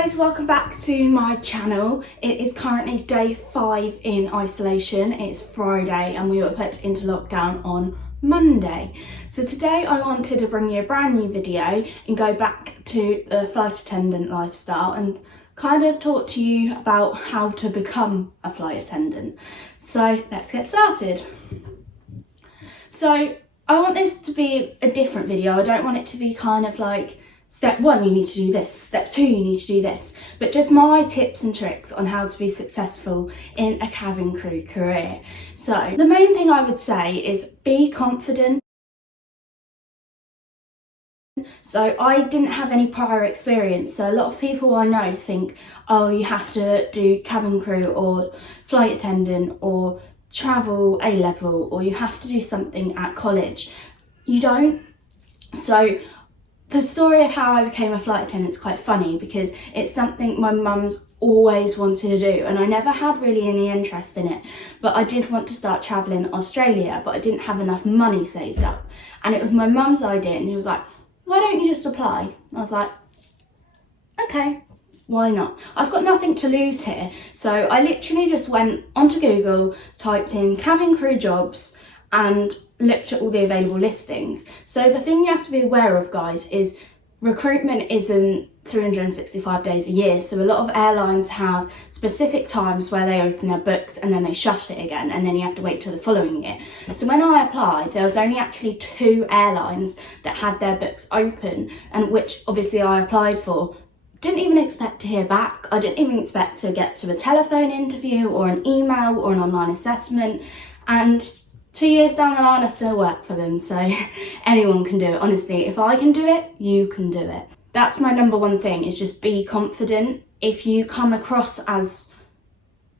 guys, welcome back to my channel. It is currently day 5 in isolation. It's Friday and we were put into lockdown on Monday. So today I wanted to bring you a brand new video and go back to the flight attendant lifestyle and kind of talk to you about how to become a flight attendant. So let's get started. So I want this to be a different video. I don't want it to be kind of like step 1, you need to do this. Step 2, you need to do this. But just my tips and tricks on how to be successful in a cabin crew career. So the main thing I would say is be confident. So I didn't have any prior experience. So a lot of people I know think, oh, you have to do cabin crew or flight attendant or travel A-level, or you have to do something at college. You don't. So the story of how I became a flight attendant is quite funny because it's something my mum's always wanted to do, and I never had really any interest in it, but I did want to start travelling Australia, but I didn't have enough money saved up, and it was my mum's idea, and he was like, why don't you just apply? I was like, okay, why not? I've got nothing to lose here. So I literally just went onto Google, typed in cabin crew jobs and looked at all the available listings. So the thing you have to be aware of, guys, is recruitment isn't 365 days a year. So a lot of airlines have specific times where they open their books and then they shut it again, and then you have to wait till the following year. So when I applied, there was only actually 2 airlines that had their books open, and which obviously I applied for. Didn't even expect to hear back. I didn't even expect to get to a telephone interview or an email or an online assessment. And 2 years down the line, I still work for them. So anyone can do it. Honestly, if I can do it, you can do it. That's my number one thing, is just be confident. If you come across as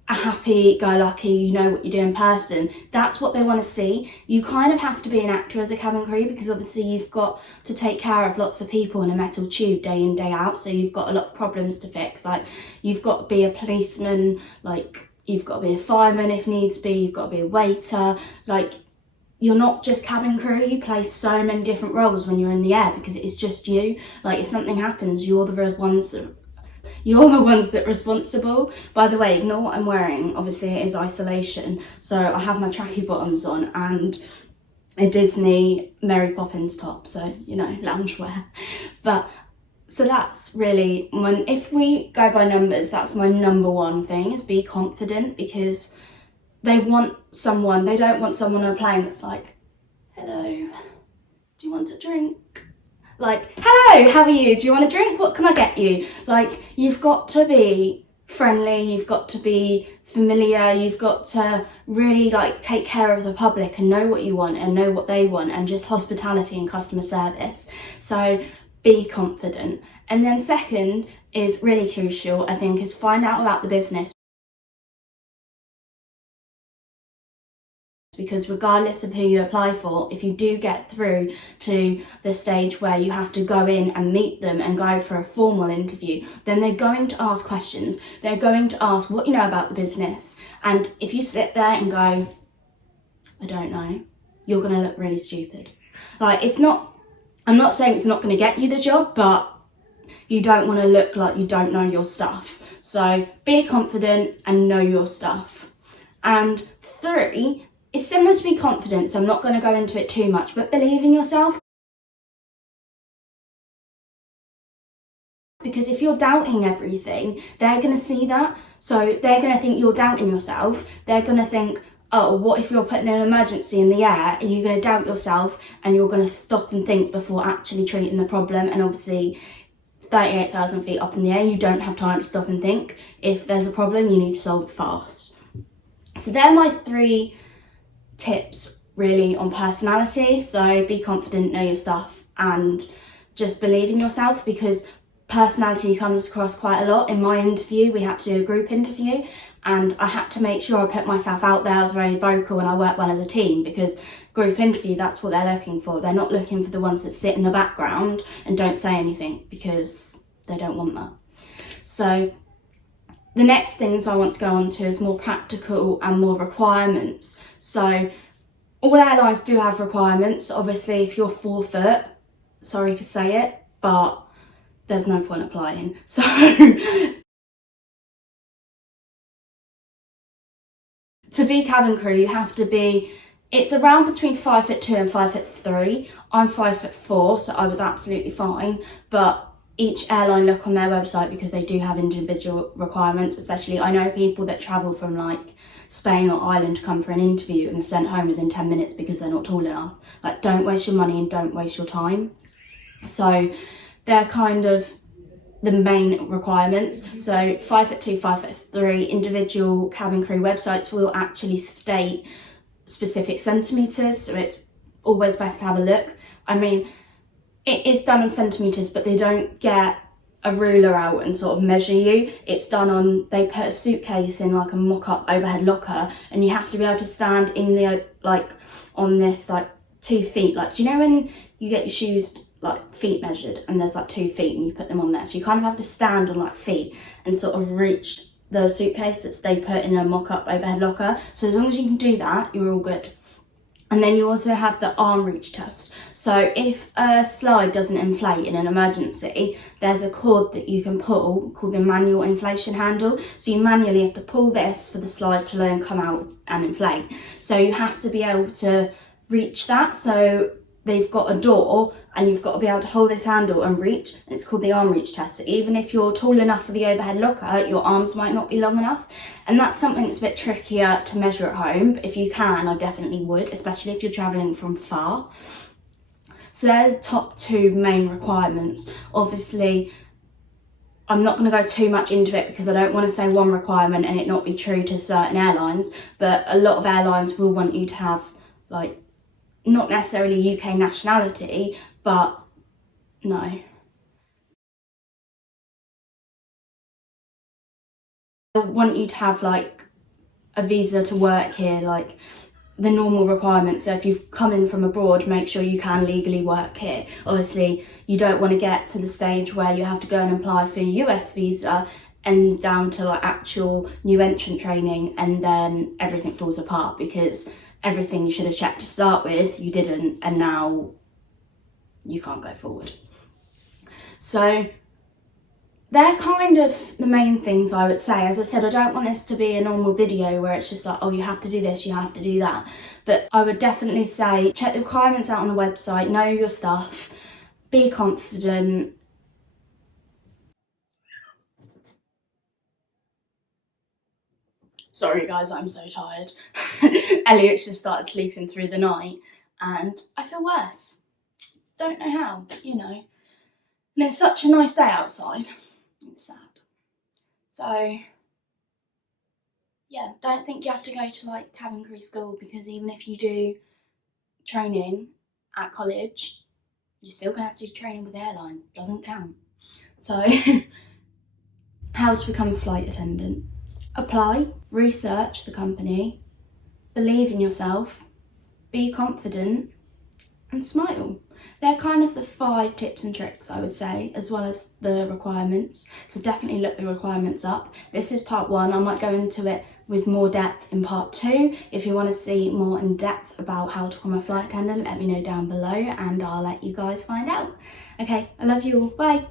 a happy-go-lucky, you know what you do in person, that's what they want to see. You kind of have to be an actor as a cabin crew, because obviously you've got to take care of lots of people in a metal tube day in, day out. So you've got a lot of problems to fix. Like, you've got to be a policeman, like you've got to be a fireman if needs be, you've got to be a waiter. Like, you're not just cabin crew, you play so many different roles when you're in the air, because it is just you. Like, if something happens, you're the ones that are responsible. By the way, ignore what I'm wearing. Obviously it is isolation, so I have my tracky bottoms on and a Disney Mary Poppins top, so you know, loungewear. But so that's really, if we go by numbers, that's my number one thing, is be confident, because they don't want someone on a plane that's like, hello, do you want a drink? Like, hello, how are you? Do you want a drink? What can I get you? Like, you've got to be friendly, you've got to be familiar, you've got to really like take care of the public and know what you want and know what they want, and just hospitality and customer service. So be confident. And then second is really crucial, I think, is find out about the business. Because regardless of who you apply for, if you do get through to the stage where you have to go in and meet them and go for a formal interview, then they're going to ask questions. They're going to ask what you know about the business. And if you sit there and go, I don't know, you're going to look really stupid. Like, I'm not saying it's not going to get you the job, but you don't want to look like you don't know your stuff. So be confident and know your stuff. And 3, it's similar to be confident, so I'm not going to go into it too much, but believe in yourself. Because if you're doubting everything, they're going to see that. So they're going to think you're doubting yourself. They're going to think, oh, what if you're putting an emergency in the air? Are you going to doubt yourself and you're going to stop and think before actually treating the problem? And obviously 38,000 feet up in the air, you don't have time to stop and think. If there's a problem, you need to solve it fast. So they're my 3 tips really on personality. So be confident, know your stuff, and just believe in yourself, because personality comes across quite a lot. In my interview, we had to do a group interview, and I had to make sure I put myself out there. I was very vocal and I worked well as a team, because group interview, that's what they're looking for. They're not looking for the ones that sit in the background and don't say anything, because they don't want that. So the next things I want to go on to is more practical and more requirements. So all airlines do have requirements. Obviously, if you're 4 foot, sorry to say it, but there's no point applying. So to be cabin crew, you have to be, it's around between 5'2" and 5'3". I'm 5'4", so I was absolutely fine. But each airline look on their website because they do have individual requirements. Especially, I know people that travel from like Spain or Ireland to come for an interview and are sent home within 10 minutes because they're not tall enough. Like, don't waste your money and don't waste your time. So they're kind of the main requirements. So 5'2", 5'3", individual cabin crew websites will actually state specific centimetres, so it's always best to have a look. I mean, it is done in centimetres, but they don't get a ruler out and sort of measure you. It's done on, they put a suitcase in like a mock-up overhead locker, and you have to be able to stand in the, like, on this like 2 feet. Like, do you know when you get your shoes like feet measured and there's like 2 feet and you put them on there? So you kind of have to stand on like feet and sort of reach the suitcase that they put in a mock-up overhead locker. So as long as you can do that, you're all good. And then you also have the arm reach test. So if a slide doesn't inflate in an emergency, there's a cord that you can pull called the manual inflation handle. So you manually have to pull this for the slide to then come out and inflate. So you have to be able to reach that. So they've got a door and you've got to be able to hold this handle and reach. And it's called the arm reach test. So even if you're tall enough for the overhead locker, your arms might not be long enough. And that's something that's a bit trickier to measure at home. But if you can, I definitely would, especially if you're traveling from far. So they're the top 2 main requirements. Obviously, I'm not going to go too much into it because I don't want to say one requirement and it not be true to certain airlines. But a lot of airlines will want you to have, like, not necessarily UK nationality, but no. They want you to have like a visa to work here, like the normal requirements. So if you've come in from abroad, make sure you can legally work here. Obviously, you don't want to get to the stage where you have to go and apply for a US visa and down to like actual new entrant training and then everything falls apart because everything you should have checked to start with, you didn't, and now you can't go forward. So they're kind of the main things I would say. As I said, I don't want this to be a normal video where it's just like, oh, you have to do this, you have to do that. But I would definitely say check the requirements out on the website, know your stuff, be confident. Sorry guys, I'm so tired. Elliot's just started sleeping through the night and I feel worse. Don't know how, but you know. And it's such a nice day outside. It's sad. So, yeah, don't think you have to go to like cabin crew school, because even if you do training at college, you're still going to have to do training with the airline. Doesn't count. So, how to become a flight attendant. Apply, research the company, believe in yourself, be confident, and smile. They're kind of the 5 tips and tricks, I would say, as well as the requirements. So definitely look the requirements up. This is part 1. I might go into it with more depth in part 2. If you want to see more in depth about how to become a flight attendant, let me know down below and I'll let you guys find out. Okay, I love you all. Bye.